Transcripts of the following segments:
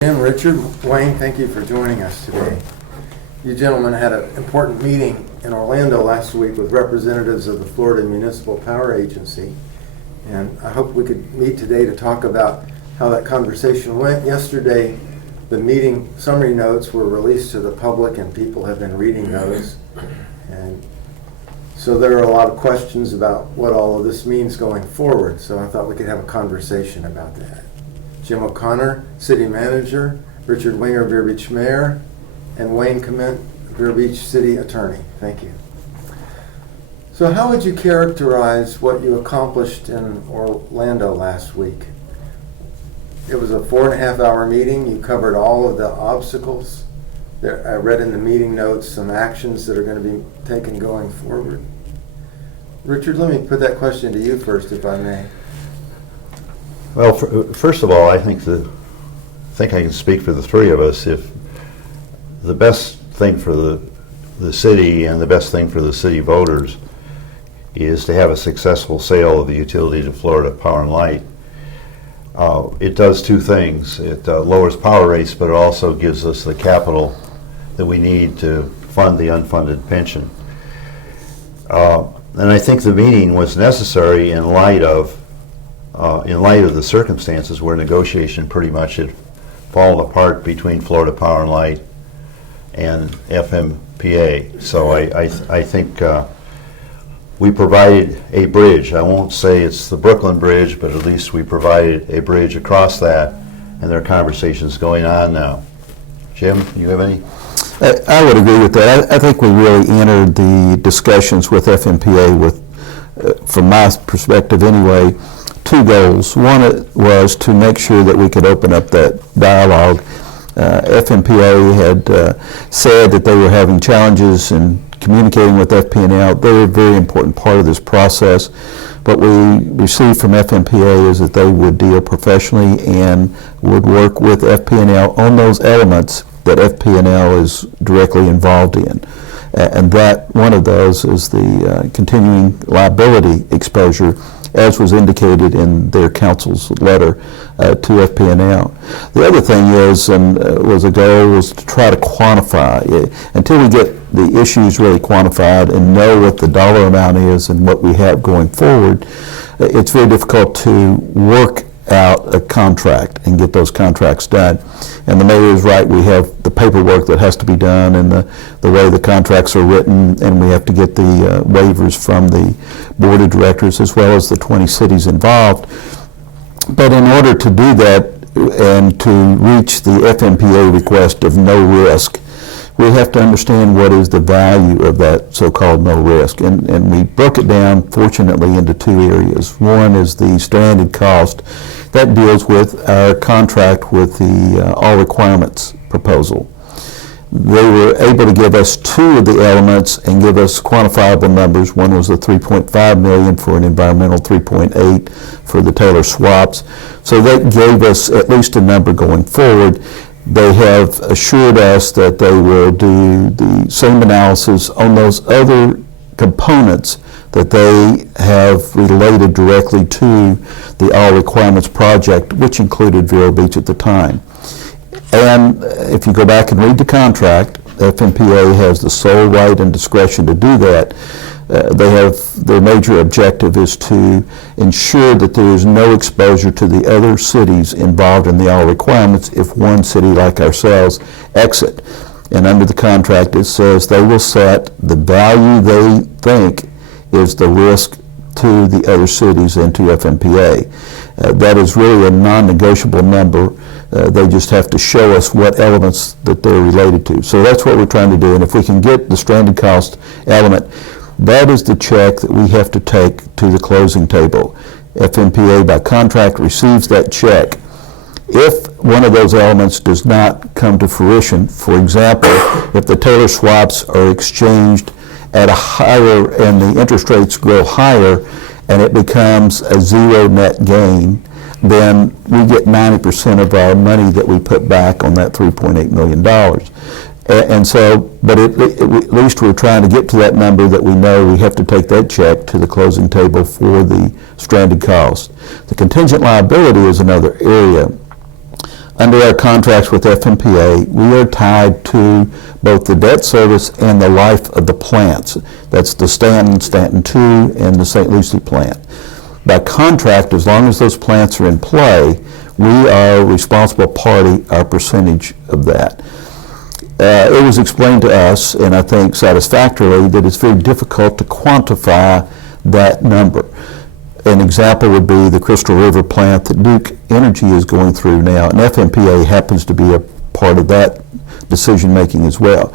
Jim, Richard, Wayne, thank you for joining us today. You gentlemen had an important meeting in Orlando last week with representatives of the Florida Municipal Power Agency, and I hope we could meet today to talk about how that conversation went. Yesterday, the meeting summary notes were released to the public, and people have been reading those. And so there are a lot of questions about what all of this means going forward, so I thought we could have a conversation about that. Jim O'Connor, City Manager, Richard Winger, Vero Beach Mayor, and Wayne Coment, Vero Beach City Attorney. Thank you. So how would you characterize what you accomplished in Orlando last week? It was a 4.5-hour meeting. You covered all of the obstacles. I read in the meeting notes some actions that are going to be taken going forward. Richard, let me put that question to you first, if I may. Well, first of all, I think I can speak for the three of us. If the best thing for the city and the best thing for the city voters is to have a successful sale of the utility to Florida Power and Light, it does two things. It lowers power rates, but it also gives us the capital that we need to fund the unfunded pension. And I think the meeting was necessary in light of the circumstances where negotiation pretty much had fallen apart between Florida Power and Light and FMPA. So I think we provided a bridge. I won't say it's the Brooklyn Bridge, but at least we provided a bridge across that, and there are conversations going on now. Jim, you have any? I would agree with that. I think we really entered the discussions with FMPA with, from my perspective anyway, two goals. One was to make sure that we could open up that dialogue. FMPA had said that they were having challenges in communicating with FP&L. They were a very important part of this process. What we received from FMPA is that they would deal professionally and would work with FP&L on those elements that FP&L is directly involved in. And that one of those is the continuing liability exposure, as was indicated in their council's letter to FP&L. The other thing is, a goal was to try to quantify it. Until we get the issues really quantified and know what the dollar amount is and what we have going forward, it's very difficult to work out a contract and get those contracts done. And the mayor is right, we have the paperwork that has to be done and the way the contracts are written, and we have to get the waivers from the board of directors as well as the 20 cities involved. But in order to do that and to reach the FMPA request of no risk, we have to understand what is the value of that so-called no risk. And we broke it down, fortunately, into two areas. One is the stranded cost. That deals with our contract with the all requirements proposal. They were able to give us two of the elements and give us quantifiable numbers. One was the $3.5 million for an environmental, $3.8 for the Taylor swaps. So that gave us at least a number going forward. They have assured us that they will do the same analysis on those other components that they have related directly to the All Requirements project, which included Vero Beach at the time. And if you go back and read the contract, FMPA has the sole right and discretion to do that. Their major objective is to ensure that there is no exposure to the other cities involved in the all requirements if one city like ourselves exit. And under the contract it says they will set the value they think is the risk to the other cities and to FMPA. That is really a non-negotiable number. They just have to show us what elements that they're related to. So that's what we're trying to do. And if we can get the stranded cost element, that is the check that we have to take to the closing table. FMPA by contract receives that check. If one of those elements does not come to fruition, for example, if the Taylor swaps are exchanged at a higher and the interest rates grow higher and it becomes a zero net gain, then we get 90% of our money that we put back on that $3.8 million. And so, but at least we're trying to get to that number that we know we have to take that check to the closing table for the stranded cost. The contingent liability is another area. under our contracts with FMPA, we are tied to both the debt service and the life of the plants. That's the Stanton, Stanton 2, and the St. Lucie plant. By contract, as long as those plants are in play, we are a responsible party, our percentage of that. It was explained to us, and I think satisfactorily, that it's very difficult to quantify that number. An example would be the Crystal River plant that Duke Energy is going through now, and FMPA happens to be a part of that decision-making as well.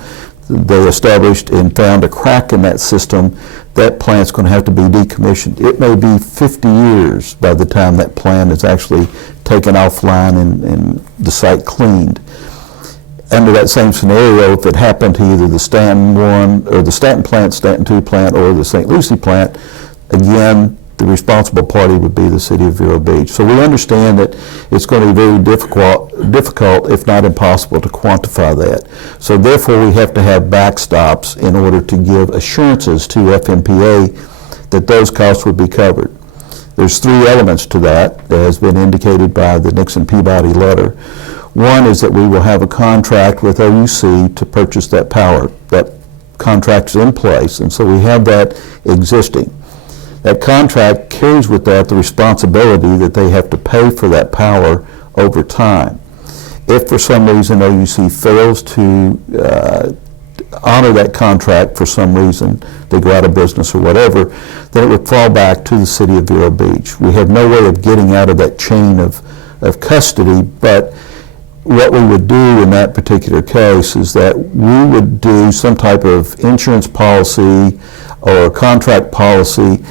They established and found a crack in that system. That plant's going to have to be decommissioned. It may be 50 years by the time that plant is actually taken offline and the site cleaned. Under that same scenario, if it happened to either the Stanton 1 or the Stanton plant, Stanton 2 plant, or the St. Lucie plant, again, the responsible party would be the city of Vero Beach. So we understand that it's going to be very difficult, if not impossible, to quantify that. So therefore, we have to have backstops in order to give assurances to FMPA that those costs would be covered. There's three elements to that has been indicated by the Nixon Peabody letter. One is that we will have a contract with OUC to purchase that power. That contract is in place, and so we have that existing. That contract carries with that the responsibility that they have to pay for that power over time. If for some reason OUC fails to honor that contract for some reason, they go out of business or whatever, then it would fall back to the city of Vero Beach. We have no way of getting out of that chain of custody, but what we would do in that particular case is that we would do some type of insurance policy or contract policy.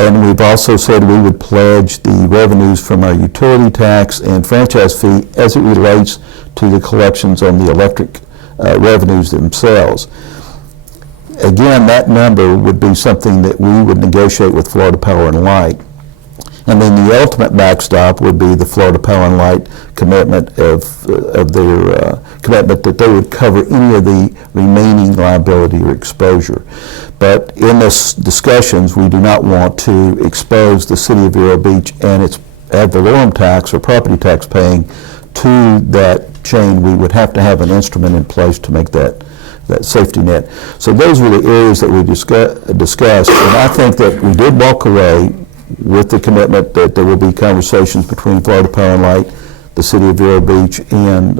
And we've also said we would pledge the revenues from our utility tax and franchise fee as it relates to the collections on the electric revenues themselves. Again, that number would be something that we would negotiate with Florida Power and Light. And then the ultimate backstop would be the Florida Power and Light commitment of their commitment that they would cover any of the remaining liability or exposure. But in this discussions, we do not want to expose the city of Vero Beach and its ad valorem tax or property tax paying to that chain. We would have to have an instrument in place to make that safety net. So those were the areas that we discussed, and I think that we did walk away with the commitment that there will be conversations between Florida Power and Light, the City of Vero Beach, and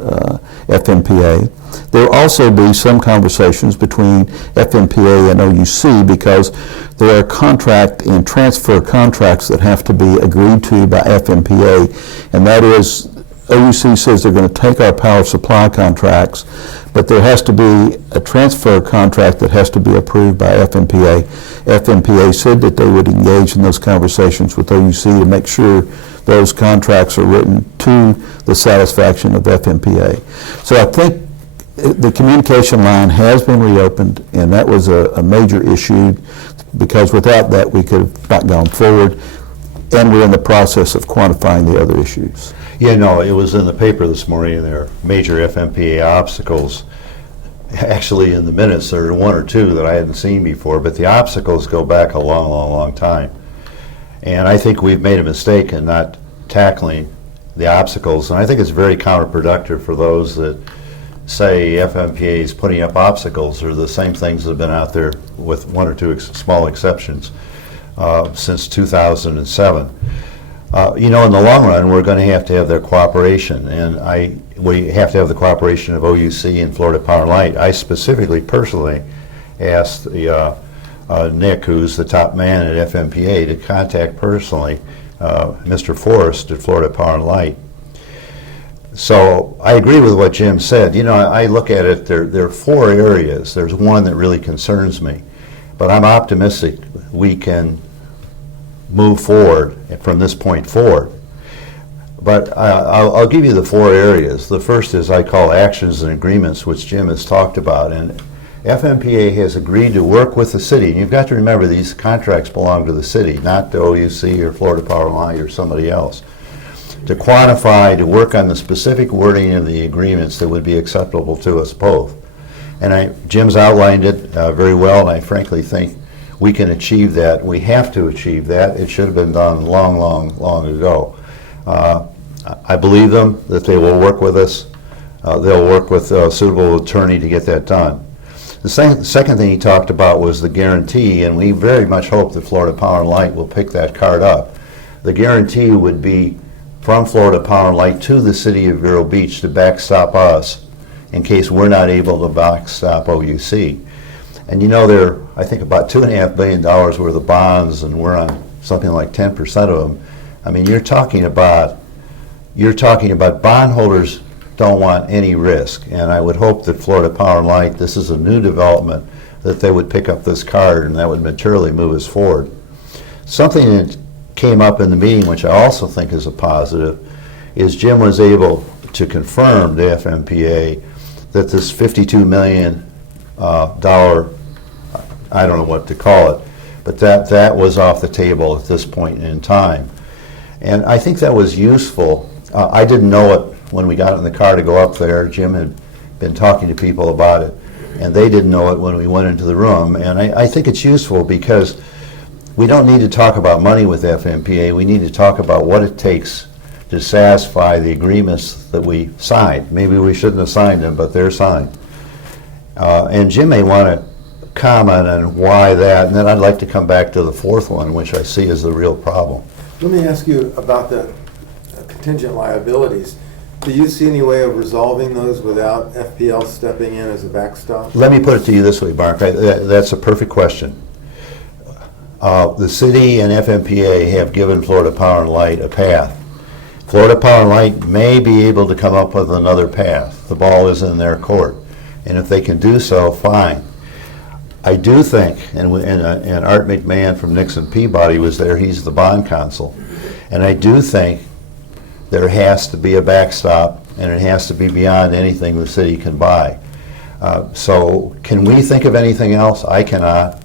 FMPA. There will also be some conversations between FMPA and OUC because there are contract and transfer contracts that have to be agreed to by FMPA, and that is OUC says they're going to take our power supply contracts, but there has to be a transfer contract that has to be approved by FMPA. FMPA said that they would engage in those conversations with OUC to make sure those contracts are written to the satisfaction of FMPA. So I think the communication line has been reopened, and that was a major issue because without that we could have not gone forward, and we're in the process of quantifying the other issues. Yeah, no, it was in the paper this morning, there are major FMPA obstacles. Actually, in the minutes, there are one or two that I hadn't seen before, but the obstacles go back a long, long, long time. And I think we've made a mistake in not tackling the obstacles, and I think it's very counterproductive for those that say FMPA is putting up obstacles or the same things that have been out there with one or two small exceptions since 2007. You know, in the long run, we're going to have their cooperation, and we have to have the cooperation of OUC and Florida Power and Light. I specifically, personally, asked Nick, who's the top man at FMPA, to contact personally Mr. Forrest at Florida Power and Light. So I agree with what Jim said. You know, I look at it, there are four areas. There's one that really concerns me, but I'm optimistic we can move forward from this point forward. But I'll give you the four areas. The first is I call actions and agreements, which Jim has talked about. And FMPA has agreed to work with the city. And you've got to remember these contracts belong to the city, not to OUC or Florida Power and Light or somebody else. To quantify, to work on the specific wording of the agreements that would be acceptable to us both. And Jim's outlined it very well, and I frankly think we can achieve that. We have to achieve that. It should have been done long, long, long ago. I believe them that they will work with us. They'll work with a suitable attorney to get that done. The second thing he talked about was the guarantee, and we very much hope that Florida Power and Light will pick that card up. The guarantee would be from Florida Power and Light to the city of Vero Beach to backstop us in case we're not able to backstop OUC. And you know, there are, I think, about $2.5 billion worth of bonds, and we're on something like 10% of them. I mean, you're talking about bondholders don't want any risk, and I would hope that Florida Power and Light, this is a new development, that they would pick up this card and that would materially move us forward. Something that came up in the meeting, which I also think is a positive, is Jim was able to confirm to FMPA that this $52 million, I don't know what to call it, but that was off the table at this point in time. And I think that was useful. I didn't know it when we got in the car to go up there. Jim had been talking to people about it, and they didn't know it when we went into the room. And I think it's useful because we don't need to talk about money with FMPA. We need to talk about what it takes to satisfy the agreements that we signed. Maybe we shouldn't have signed them, but they're signed. And Jim may want to comment on why that, and then I'd like to come back to the fourth one, which I see as the real problem. Let me ask you about the contingent liabilities. Do you see any way of resolving those without FPL stepping in as a backstop? Let me put it to you this way, Mark. That's a perfect question. The city and FMPA have given Florida Power and Light a path. Florida Power and Light may be able to come up with another path. The ball is in their court. And if they can do so, fine. I do think, and Art McMahon from Nixon Peabody was there, he's the bond counsel, and I do think there has to be a backstop, and it has to be beyond anything the city can buy. So can we think of anything else? I cannot,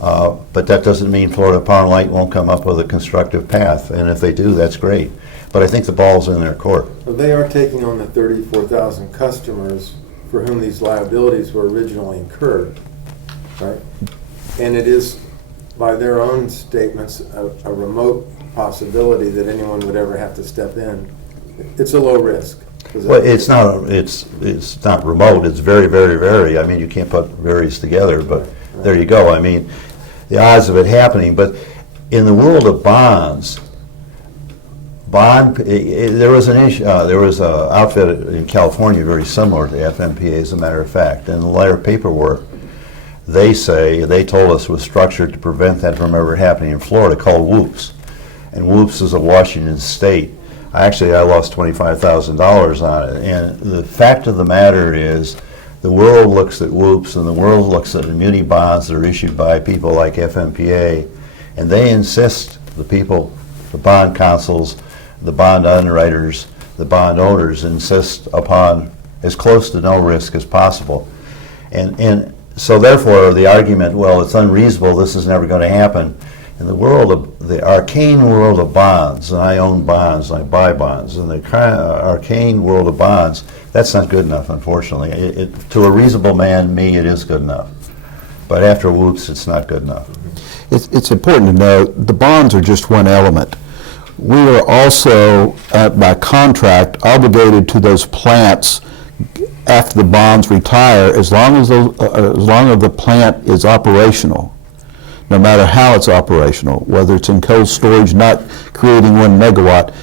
but that doesn't mean Florida Power and Light won't come up with a constructive path, and if they do, that's great. But I think the ball's in their court. Well, they are taking on the 34,000 customers for whom these liabilities were originally incurred, right? And it is, by their own statements, a remote possibility that anyone would ever have to step in. It's a low risk. Well, it's not remote. It's very, very, very. I mean, you can't put varies together, but right. There you go. I mean, the odds of it happening. But in the world of bonds, there was an issue. There was an outfit in California very similar to FMPA, as a matter of fact. And the layer paperwork, they told us was structured to prevent that from ever happening in Florida, called Whoops. And Whoops is a Washington State. I lost $25,000 on it. And the fact of the matter is, the world looks at Whoops, and the world looks at muni bonds that are issued by people like FMPA, and they insist, the bond counsels, the bond underwriters, the bond owners insist upon as close to no risk as possible. And so therefore the argument, well, it's unreasonable, this is never going to happen. In the world of the arcane world of bonds, and I own bonds, I buy bonds, in the arcane world of bonds, that's not good enough, unfortunately. To a reasonable man, me, it is good enough. But after Whoops, it's not good enough. It's important to note the bonds are just one element. We are also, by contract, obligated to those plants after the bonds retire, as long as the plant is operational, no matter how it's operational, whether it's in cold storage, not creating 1 megawatt,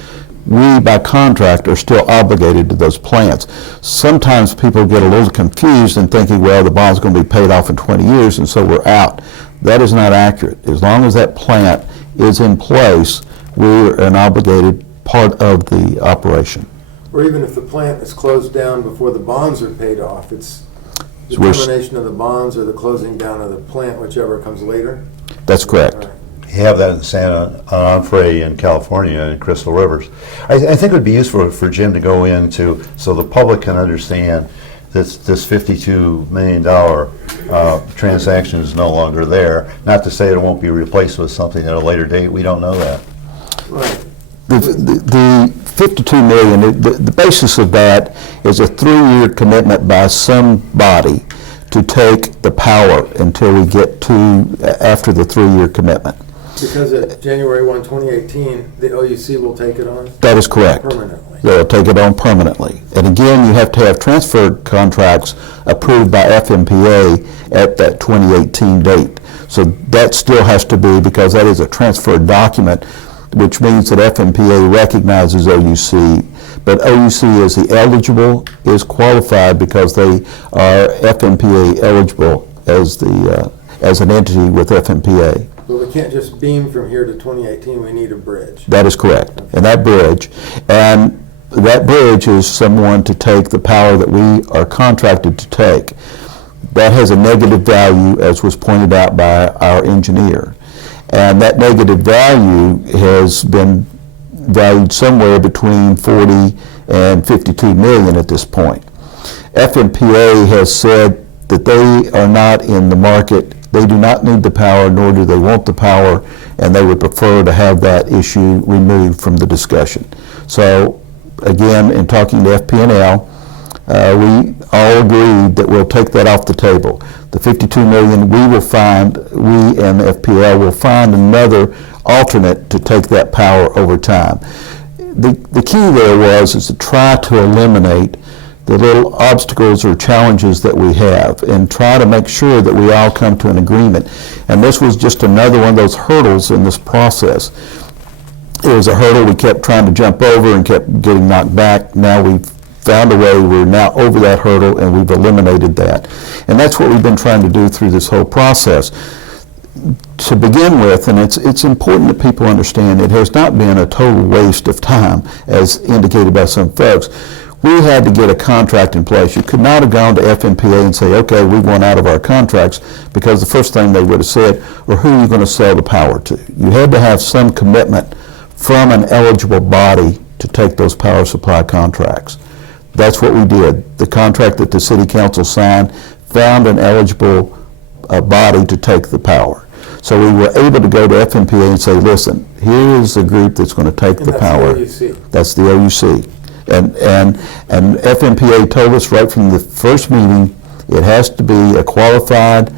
we, by contract, are still obligated to those plants. Sometimes people get a little confused in thinking, well, the bond's going to be paid off in 20 years, and so we're out. That is not accurate. As long as that plant is in place, we're an obligated part of the operation. Or even if the plant is closed down before the bonds are paid off, it's the termination of the bonds or the closing down of the plant, whichever comes later? That's correct. Right. You have that in San Onofre in California and Crystal Rivers. I think it would be useful for Jim to go into, so the public can understand this $52 million transaction is no longer there. Not to say it won't be replaced with something at a later date. We don't know that. Right. The $52 million, the basis of that is a 3-year commitment by somebody to take the power until we get to after the 3-year commitment. Because at January 1, 2018, the OUC will take it on That is correct. permanently. They'll take it on permanently. And again, you have to have transfer contracts approved by FMPA at that 2018 date. So that still has to be, because that is a transfer document, which means that FMPA recognizes OUC, but OUC is qualified because they are FMPA eligible as an entity with FMPA. But we can't just beam from here to 2018, we need a bridge. That is correct. And that bridge is someone to take the power that we are contracted to take. That has a negative value, as was pointed out by our engineer. And that negative value has been valued somewhere between 40 and 52 million at this point. FMPA has said that they are not in the market. They do not need the power, nor do they want the power, and they would prefer to have that issue removed from the discussion. So again, in talking to FP&L, we all agreed that we'll take that off the table. The 52 million, we and FPL will find another alternate to take that power over time. The key there is to try to eliminate the little obstacles or challenges that we have and try to make sure that we all come to an agreement. And this was just another one of those hurdles in this process. It was a hurdle we kept trying to jump over and kept getting knocked back. Now we've found a way, we're now over that hurdle, and we've eliminated that. And that's what we've been trying to do through this whole process. To begin with, and it's important that people understand, it has not been a total waste of time, as indicated by some folks. We had to get a contract in place. You could not have gone to FMPA and say, okay, we want out of our contracts, because the first thing they would have said, well, who are you going to sell the power to? You had to have some commitment from an eligible body to take those power supply contracts. That's what we did. The contract that the City Council signed found an eligible body to take the power. So we were able to go to FMPA and say, listen, here is the group that's going to take the power. That's the OUC. That's the OUC. And FMPA told us right from the first meeting, it has to be a qualified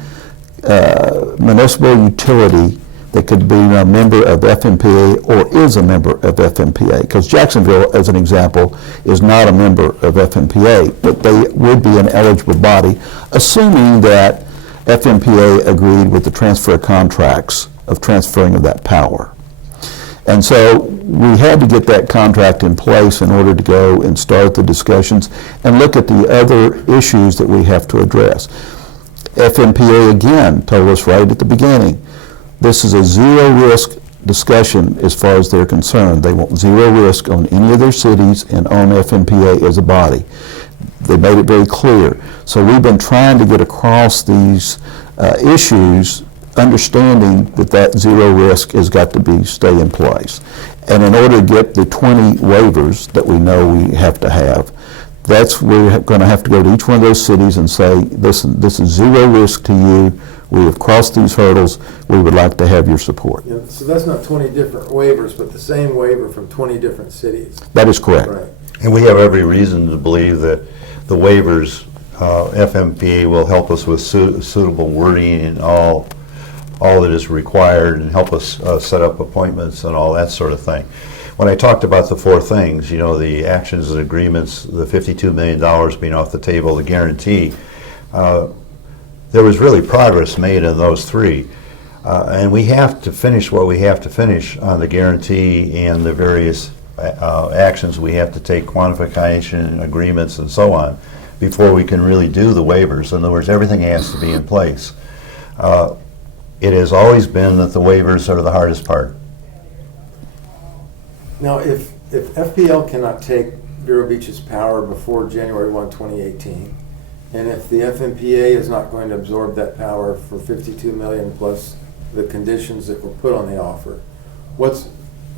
municipal utility that could be a member of FMPA or is a member of FMPA. Because Jacksonville, as an example, is not a member of FMPA, but they would be an eligible body, assuming that FMPA agreed with the transfer contracts of transferring of that power. And so we had to get that contract in place in order to go and start the discussions and look at the other issues that we have to address. FMPA again told us right at the beginning, this is a zero-risk discussion as far as they're concerned. They want zero risk on any of their cities and on FMPA as a body. They made it very clear. So we've been trying to get across these issues, understanding that zero risk has got to stay in place. And in order to get the 20 waivers that we know we have to have, we're going to have to go to each one of those cities and say, listen, this is zero risk to you. We have crossed these hurdles. We would like to have your support. Yeah, so that's not 20 different waivers, but the same waiver from 20 different cities. That is correct. Right. And we have every reason to believe that the waivers, FMPA will help us with suitable wording and all that is required and help us set up appointments and all that sort of thing. When I talked about the four things, the actions and agreements, the $52 million being off the table, the guarantee, there was really progress made in those three. And we have to finish what we have to finish on the guarantee and the various actions we have to take, quantification, agreements, and so on, before we can really do the waivers. In other words, everything has to be in place. It has always been that the waivers are the hardest part. Now, if FPL cannot take Vero Beach's power before January 1, 2018, and if the FMPA is not going to absorb that power for $52 million plus the conditions that were put on the offer, what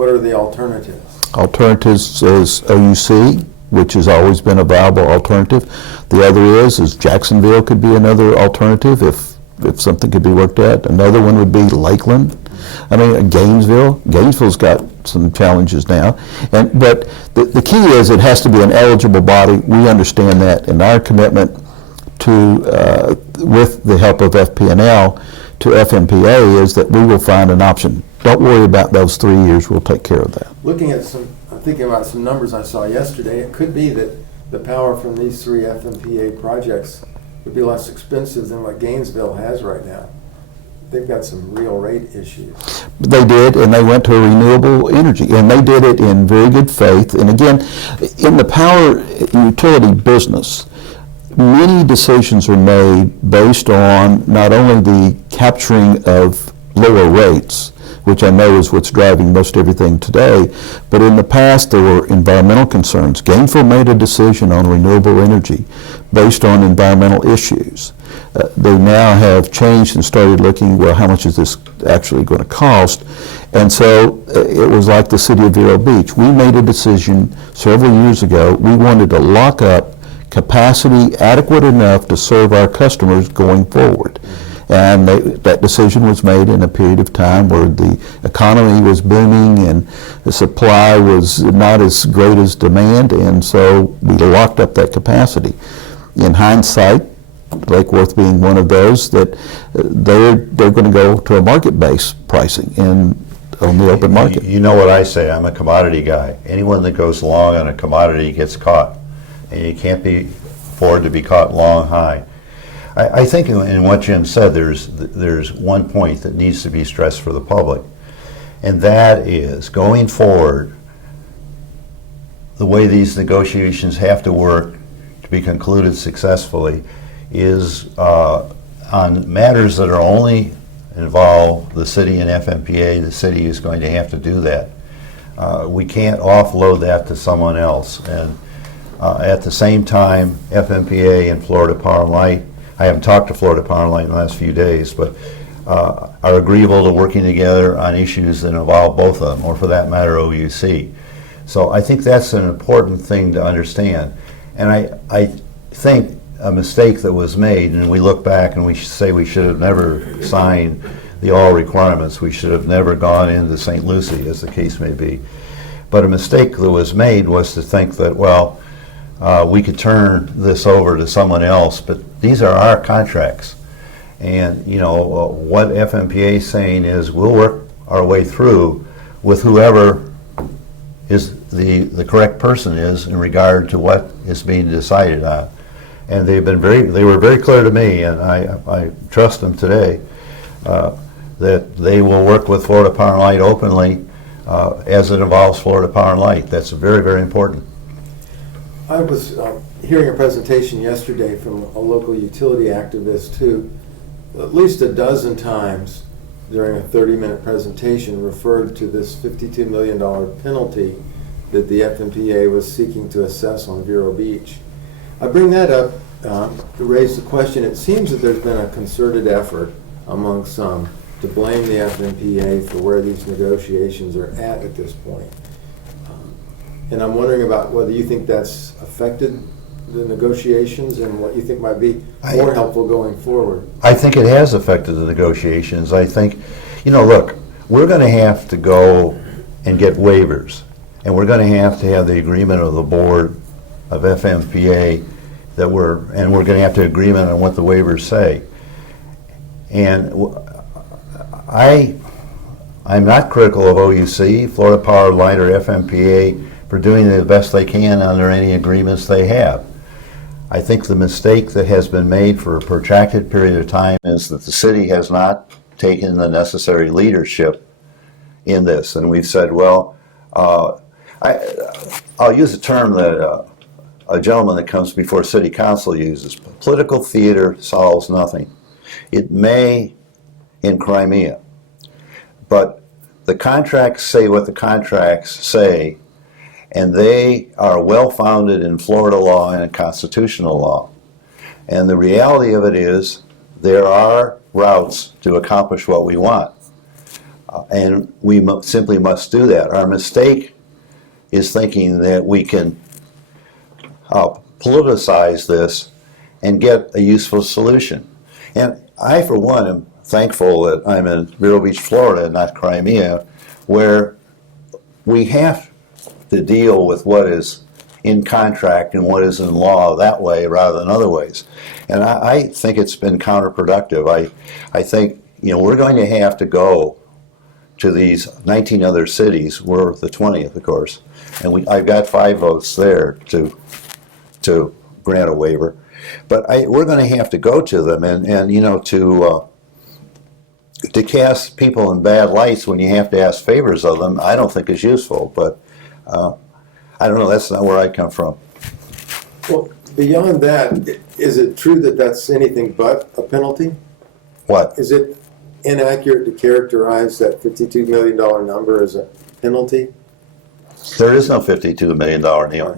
are the alternatives? Alternatives is OUC, which has always been a viable alternative. The other is Jacksonville could be another alternative if something could be worked out. Another one would be Lakeland. I mean, Gainesville. Gainesville's got some challenges now. But the key is it has to be an eligible body. We understand that, and our commitment to, with the help of FP&L, to FMPA is that we will find an option. Don't worry about those 3 years, we'll take care of that. I'm thinking about some numbers I saw yesterday. It could be that the power from these 3 FMPA projects would be less expensive than what Gainesville has right now. They've got some real rate issues. They did, and they went to a renewable energy, and they did it in very good faith. And again, in the power utility business, many decisions are made based on not only the capturing of lower rates, which I know is what's driving most everything today, but in the past there were environmental concerns. Gainesville made a decision on renewable energy based on environmental issues. They now have changed and started looking, well, how much is this actually going to cost? And so it was like the city of Vero Beach. We made a decision several years ago. We wanted to lock up capacity adequate enough to serve our customers going forward. And that decision was made in a period of time where the economy was booming and the supply was not as great as demand, and so we locked up that capacity. In hindsight, Lake Worth being one of those, that they're going to go to a market-based pricing on the open market. You know what I say, I'm a commodity guy. Anyone that goes long on a commodity gets caught, and you can't afford to be caught long high. I think in what Jim said, there's one point that needs to be stressed for the public, and that is, going forward, the way these negotiations have to work to be concluded successfully is on matters that are only involve the city and FMPA. The city is going to have to do that. We can't offload that to someone else. And at the same time, FMPA and Florida Power and Light, I haven't talked to Florida Power and Light in the last few days, but are agreeable to working together on issues that involve both of them, or for that matter, OUC. So I think that's an important thing to understand. And I think a mistake that was made, and we look back and we say we should have never signed the all requirements, we should have never gone into St. Lucie, as the case may be. But a mistake that was made was to think that, well, we could turn this over to someone else, but these are our contracts. And what FMPA is saying is we'll work our way through with whoever is the correct person is in regard to what is being decided on. And they were very clear to me, and I trust them today, that they will work with Florida Power and Light openly as it involves Florida Power and Light. That's very, very important. I was hearing a presentation yesterday from a local utility activist who at least a dozen times during a 30-minute presentation referred to this $52 million penalty that the FMPA was seeking to assess on Vero Beach. I bring that up to raise the question. It seems that there's been a concerted effort among some to blame the FMPA for where these negotiations are at this point. And I'm wondering about whether you think that's affected the negotiations and what you think might be more helpful going forward. I think it has affected the negotiations. I think, look, we're going to have to go and get waivers, and we're going to have the agreement of the board of FMPA and we're going to have to agreement on what the waivers say. And I'm not critical of OUC, Florida Power and Light, or FMPA for doing the best they can under any agreements they have. I think the mistake that has been made for a protracted period of time is that the city has not taken the necessary leadership in this. And we've said, well, I'll use a term that a gentleman that comes before city council uses. Political theater solves nothing. It may in Crimea, but the contracts say what the contracts say, and they are well-founded in Florida law and in constitutional law. And the reality of it is there are routes to accomplish what we want. And we simply must do that. Our mistake is thinking that we can politicize this and get a useful solution. And I, for one, am thankful that I'm in Vero Beach, Florida, not Crimea, where we have to deal with what is in contract and what is in law that way rather than other ways. And I think it's been counterproductive. I think we're going to have to go to these 19 other cities. We're the 20th, of course, and I've got 5 votes there to grant a waiver. But we're going to have to go to them, and to cast people in bad lights when you have to ask favors of them, I don't think is useful. But I don't know. That's not where I come from. Well, beyond that, is it true that that's anything but a penalty? What? Is it inaccurate to characterize that $52 million number as a penalty? There is no $52 million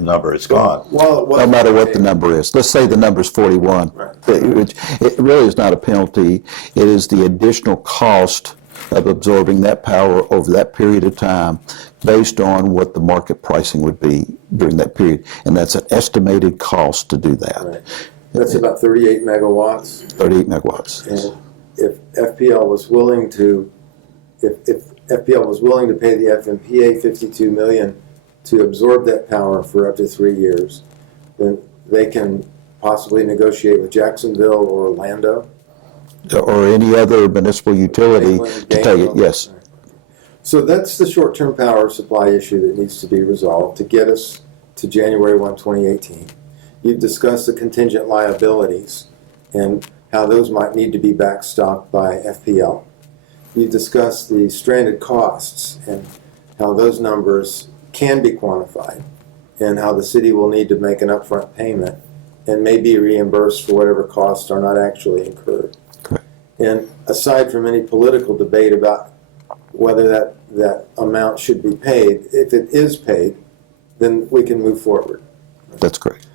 number. It's gone. Well, it No was matter what the number is. Let's say the number's 41. Right. It really is not a penalty. It is the additional cost of absorbing that power over that period of time based on what the market pricing would be during that period. And that's an estimated cost to do that. Right. That's about 38 megawatts. 38 megawatts. And if FPL was willing to, if FPL was willing to pay the FMPA $52 million to absorb that power for up to 3 years, then they can possibly negotiate with Jacksonville or Orlando. Or any other municipal utility to take it, yes. So that's the short-term power supply issue that needs to be resolved to get us to January 1, 2018. You've discussed the contingent liabilities and how those might need to be backstopped by FPL. You've discussed the stranded costs and how those numbers can be quantified and how the city will need to make an upfront payment and may be reimbursed for whatever costs are not actually incurred. Correct. And aside from any political debate about whether that amount should be paid, if it is paid, then we can move forward. That's correct.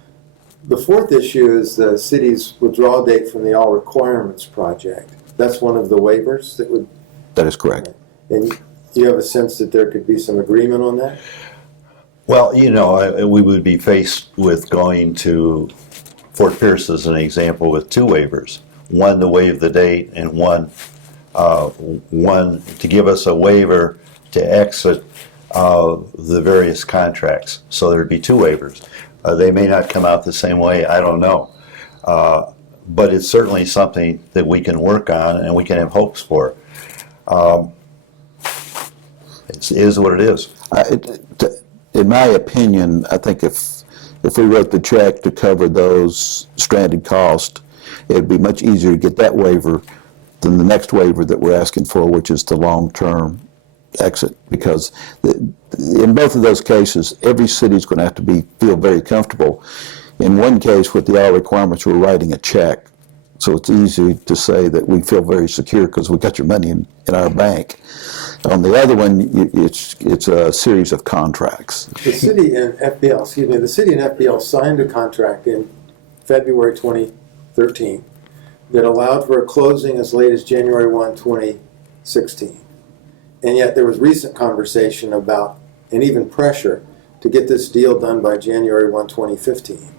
The fourth issue is the city's withdrawal date from the All Requirements project. That's one of the waivers that would... That is correct. And you have a sense that there could be some agreement on that? Well, we would be faced with going to Fort Pierce as an example with 2 waivers. One to waive the date and one to give us a waiver to exit the various contracts. So there'd be 2 waivers. They may not come out the same way, I don't know. But it's certainly something that we can work on and we can have hopes for. It is what it is. In my opinion, I think if we wrote the check to cover those stranded costs, it'd be much easier to get that waiver than the next waiver that we're asking for, which is the long-term exit. Because in both of those cases, every city's going to have to feel very comfortable. In one case, with the All Requirements, we're writing a check. So it's easy to say that we feel very secure because we got your money in our bank. On the other one, it's a series of contracts. The city and FPL signed a contract in February 2013 that allowed for a closing as late as January 1, 2016. And yet there was recent conversation about, and even pressure, to get this deal done by January 1, 2015.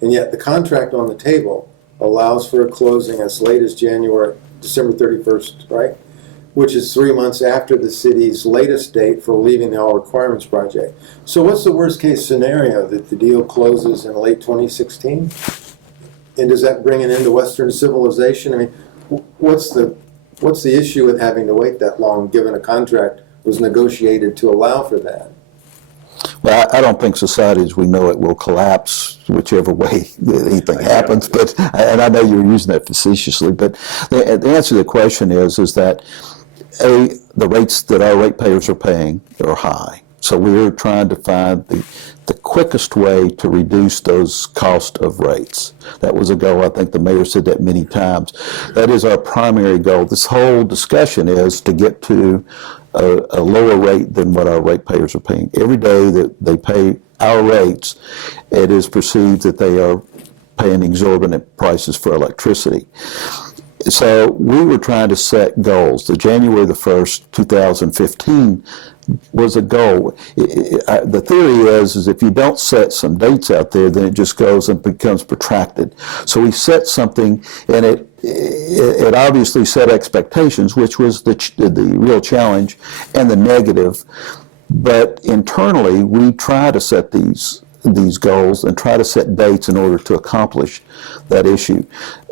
And yet the contract on the table allows for a closing as late as December 31st, right? Which is 3 months after the city's latest date for leaving the All Requirements project. So what's the worst case scenario, that the deal closes in late 2016? And does that bring an end to Western civilization? I mean, what's the issue with having to wait that long, given a contract was negotiated to allow for that? Well, I don't think society as we know it will collapse whichever way anything happens. And I know you're using that facetiously, but the answer to the question is that the rates that our ratepayers are paying are high. So we're trying to find the quickest way to reduce those cost of rates. That was a goal. I think the mayor said that many times. That is our primary goal. This whole discussion is to get to a lower rate than what our ratepayers are paying. Every day that they pay our rates, it is perceived that they are paying exorbitant prices for electricity. So we were trying to set goals. The January the 1st, 2015 was a goal. The theory is if you don't set some dates out there, then it just goes and becomes protracted. So we set something, and it obviously set expectations, which was the real challenge and the negative. But internally, we try to set these these goals and try to set dates in order to accomplish that issue.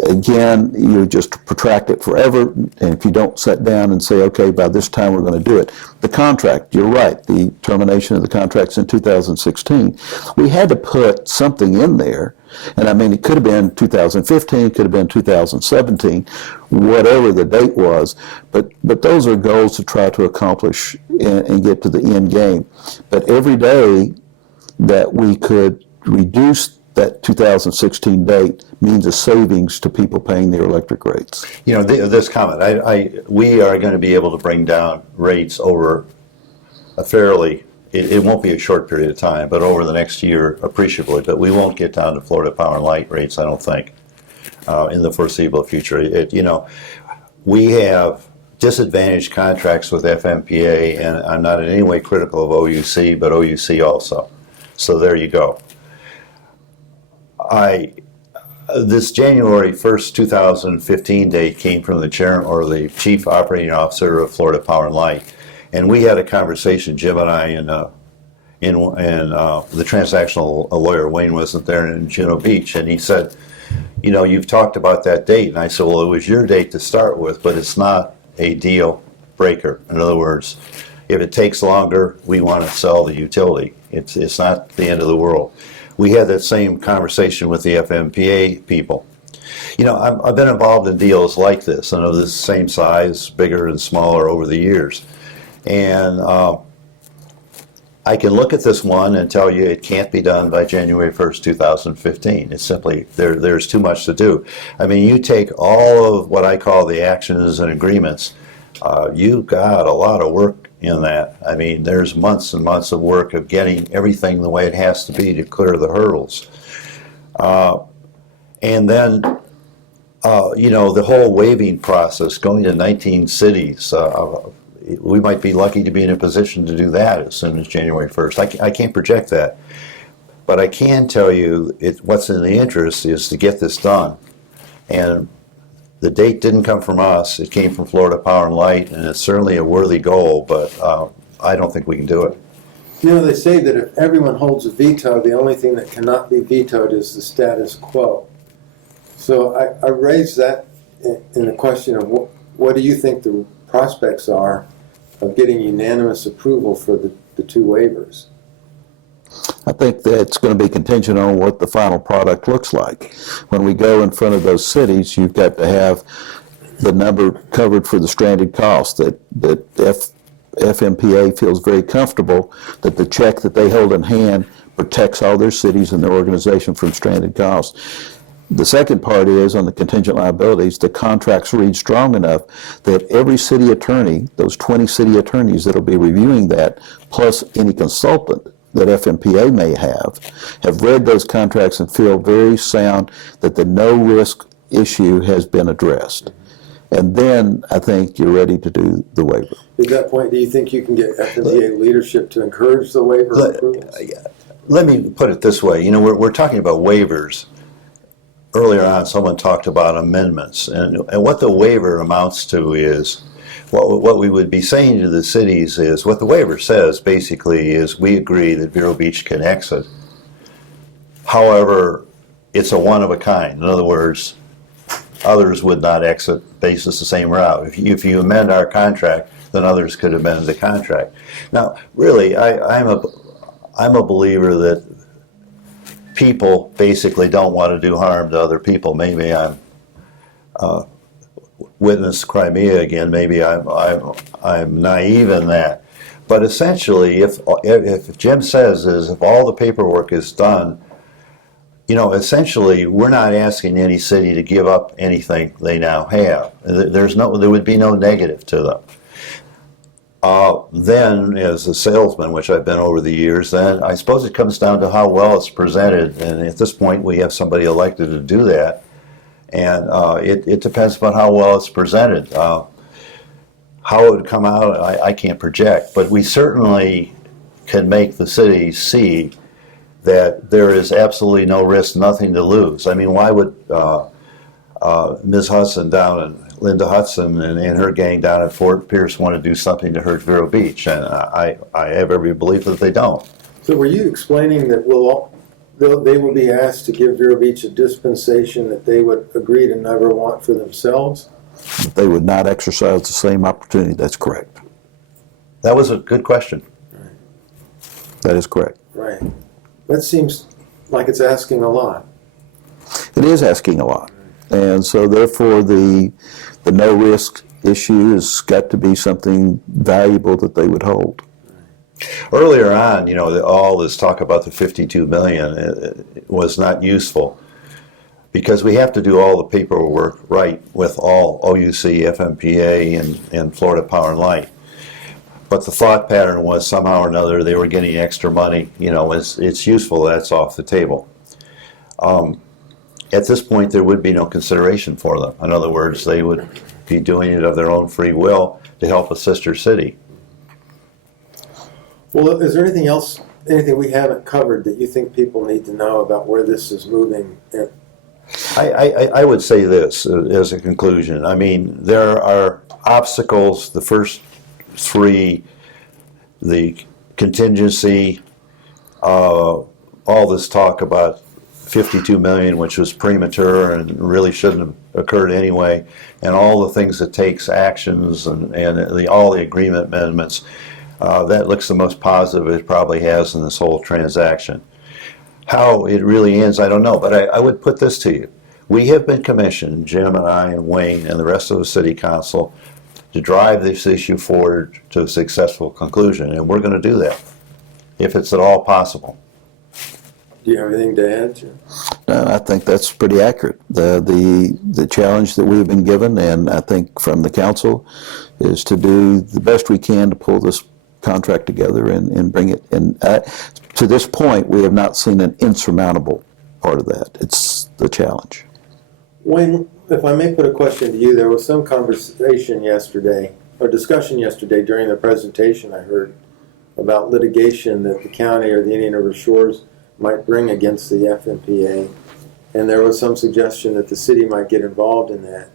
Again, you just protract it forever, and if you don't sit down and say, okay, by this time we're going to do it. The contract, you're right, the termination of the contract's in 2016. We had to put something in there, and I mean, it could have been 2015, could have been 2017, whatever the date was, but those are goals to try to accomplish and get to the end game. But every day that we could reduce that 2016 date means a savings to people paying their electric rates. You know, this comment, we are going to be able to bring down rates over a fairly, it won't be a short period of time, but over the next year appreciably, but we won't get down to Florida Power and Light rates, I don't think, in the foreseeable future. You know, we have disadvantaged contracts with FMPA, and I'm not in any way critical of OUC, but OUC also. So there you go. This January 1st, 2015 date came from the chairman or the chief operating officer of Florida Power and Light, and we had a conversation, Jim and I, and the transactional lawyer Wayne wasn't there in Juno Beach, and he said, you know, you've talked about that date, and I said, well, it was your date to start with, but it's not a deal breaker. In other words, if it takes longer, we want to sell the utility. It's not the end of the world. We had that same conversation with the FMPA people. You know, I've been involved in deals like this, and of the same size, bigger and smaller over the years. And I can look at this one and tell you it can't be done by January 1st, 2015. It's simply, there's too much to do. I mean, you take all of what I call the actions and agreements, you've got a lot of work in that. I mean, there's months and months of work of getting everything the way it has to be to clear the hurdles. And then, you know, the whole waiving process, going to 19 cities, we might be lucky to be in a position to do that as soon as January 1st. I can't project that. But I can tell you what's in the interest is to get this done. And the date didn't come from us. It came from Florida Power and Light, and it's certainly a worthy goal, but I don't think we can do it. You know, they say that if everyone holds a veto, the only thing that cannot be vetoed is the status quo. So I raised that in the question of what do you think the prospects are of getting unanimous approval for the two waivers? I think that's going to be contingent on what the final product looks like. When we go in front of those cities, you've got to have the number covered for the stranded costs, that FMPA feels very comfortable that the check that they hold in hand protects all their cities and their organization from stranded costs. The second part is, on the contingent liabilities, the contracts read strong enough that every city attorney, those 20 city attorneys that will be reviewing that, plus any consultant that FMPA may have read those contracts and feel very sound that the no-risk issue has been addressed. And then I think you're ready to do the waiver. At that point, do you think you can get FMPA leadership to encourage the waiver approvals? Let me put it this way. You know, we're talking about waivers. Earlier on, someone talked about amendments. And what the waiver amounts to is, what we would be saying to the cities is, what the waiver says basically is, we agree that Vero Beach can exit. However, it's a one of a kind. In other words, others would not exit basis the same route. If you amend our contract, then others could amend the contract. Now, really, I'm a believer that people basically don't want to do harm to other people. Maybe I'm witness Crimea again. Maybe I'm naive in that. But essentially, if Jim says is if all the paperwork is done, you know, essentially we're not asking any city to give up anything they now have. There would be no negative to them. Then, as a salesman, which I've been over the years, then I suppose it comes down to how well it's presented. And at this point, we have somebody elected to do that. And it depends upon how well it's presented. How it would come out, I can't project. But we certainly can make the city see that there is absolutely no risk, nothing to lose. I mean, why would Ms. Hudson Linda Hudson and her gang down at Fort Pierce want to do something to hurt Vero Beach? And I have every belief that they don't. So were you explaining that we'll they will be asked to give Vero Beach a dispensation that they would agree to never want for themselves? They would not exercise the same opportunity. That's correct. That was a good question. That is correct. Right. That seems like it's asking a lot. It is asking a lot. And so therefore the no risk issue has got to be something valuable that they would hold. Earlier on, all this talk about the 52 million it was not useful because we have to do all the paperwork right with all OUC, FMPA, and Florida Power and Light. But the thought pattern was somehow or another they were getting extra money. It's useful. That's off the table. At this point, there would be no consideration for them. In other words, they would be doing it of their own free will to help a sister city. Well, is there anything we haven't covered that you think people need to know about where this is moving? I would say this as a conclusion. I mean, there are obstacles. The first three, the contingency, all this talk about 52 million, which was premature and really shouldn't have occurred anyway, and all the things it takes, actions and all the agreement amendments, that looks the most positive it probably has in this whole transaction. How it really ends, I don't know, but I would put this to you. We have been commissioned, Jim and I and Wayne and the rest of the city council, to drive this issue forward to a successful conclusion, and we're going to do that, if it's at all possible. Do you have anything to add, Jim? No, I think that's pretty accurate. The challenge that we've been given, and I think from the council, is to do the best we can to pull this contract together and bring it. And to this point, we have not seen an insurmountable part of that. It's the challenge. Wayne, if I may put a question to you, there was some conversation yesterday, or discussion yesterday during the presentation I heard about litigation that the county or the Indian River Shores might bring against the FMPA, and there was some suggestion that the city might get involved in that.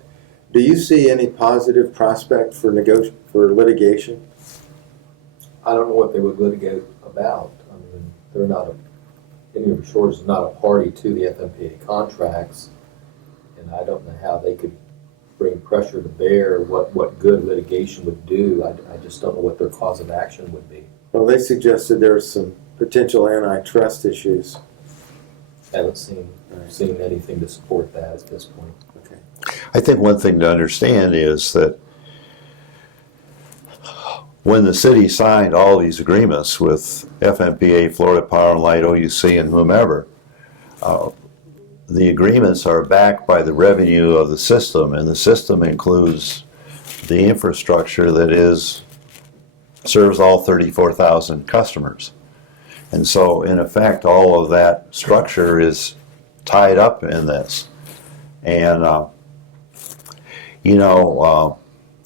Do you see any positive prospect for litigation? I don't know what they would litigate about. I mean, they're not Indian River Shores is not a party to the FMPA contracts, and I don't know how they could bring pressure to bear what good litigation would do. I just don't know what their cause of action would be. Well, they suggested there was some potential antitrust issues. Haven't seen anything to support that at this point. Okay. I think one thing to understand is that when the city signed all these agreements with FMPA, Florida Power and Light, OUC, and whomever, the agreements are backed by the revenue of the system, and the system includes the infrastructure that serves all 34,000 customers. And so, in effect, all of that structure is tied up in this. And,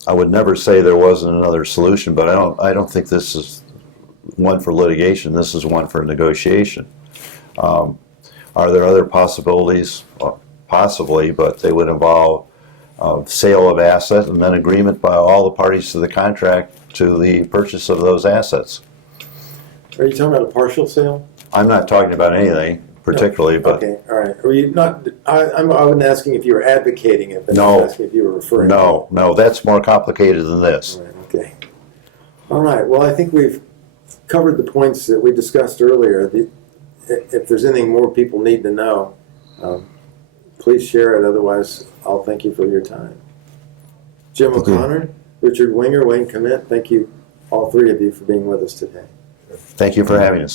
I would never say there wasn't another solution, but I don't think this is one for litigation. This is one for negotiation. Are there other possibilities? Possibly, but they would involve sale of assets and then agreement by all the parties to the contract to the purchase of those assets. Are you talking about a partial sale? I'm not talking about anything particularly, but Okay, all right. Were you not? I wasn't asking if you were advocating it, but I No. was asking if you were referring. to no, that's more complicated than this. it. Right, okay. All right. Well, I think we've covered the points that we discussed earlier. If there's anything more people need to know, please share it. Otherwise, I'll thank you for your time. Jim Thank you. O'Connor, Richard Winger, Wayne Coment, thank you, all three of you, for being with us today. Thank you for having us.